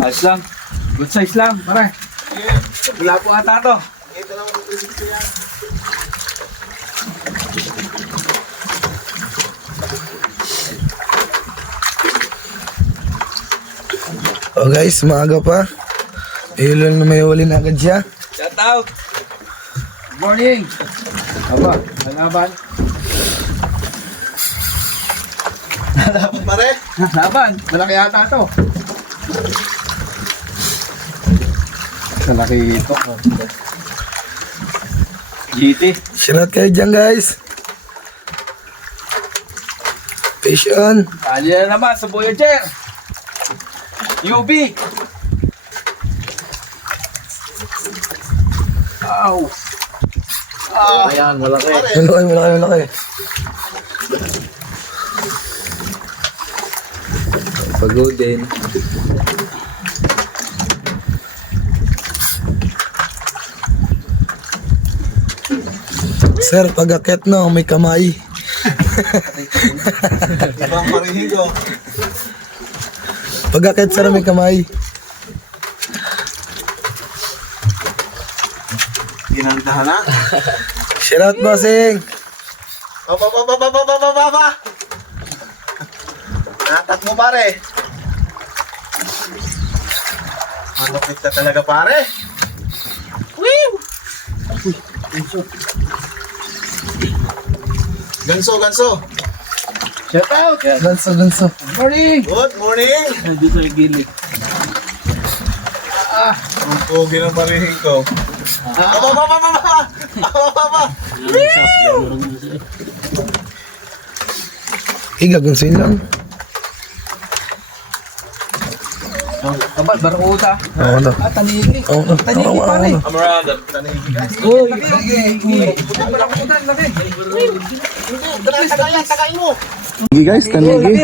Ayos lang. Good size lang, pare. Wala po ata to. Ito lang ang isip ko yan. Oh guys, maaga pa. Ilol na may huli na agad siya. Shout out. Good morning. Aba, lalaban. Dapat pare. Laban, malaki ata to. Malaki ito. GT. Shoutout kayo dyan guys. Fish on. Tali na naman sa Voyager. UB. Ow. Ayan, malaki. Malaki. Pagod din. Sir, pag-akit no, may kamay. Ibang parihin ko. Pag-akit sir, may kamay. Ginandahan na. Shoutout bossing. Ba. Natat mo pare. Manupit ka talaga pare. Woo! Ganso. Shout out. Ganso. Good morning. Good morning. Nandito sa gilid. Ang pogi ng parihin ko. Ba. Gagansuin lang. Abal, baruta. Oo na. Tanigi. Oo. Tanigi pare. I'm around the tanigi guys. Uy, barakutan, laki. Tagayin mo. Hindi guys, tanigi.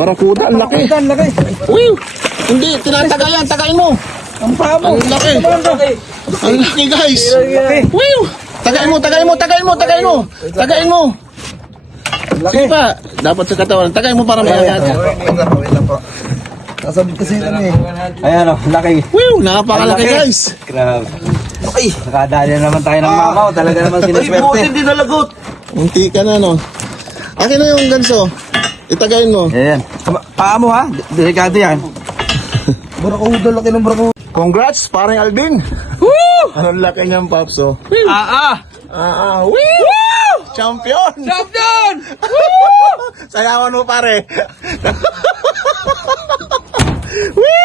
Barakuda, ang laki. Laki. Woo! Hindi, tinatagayan, tagayin mo. Ang paa mo. Ang laki. Ang laki guys. Woo! Tagayin mo. Sige pa, dapat sa katawan. Tagayin mo para maangat. Wait lang po. Kasabit kasi kami. Ayan o, laki. Woo! Napakalaki guys. Grabe. Okay. Nakadali na naman tayo ng mamaw. Talaga naman sinaswerte. Hindi nalagot. Unti ka na no. Akin na yung ganso. Itagayin mo. Ayan. Paa mo ha. Delikado yan. Barakuda, laki ng barakuda. Congrats, parang Alvin. Woo! Anong laki niyang pops oh. Woo! Champion! Champion! Sayawan mo pare. Woo!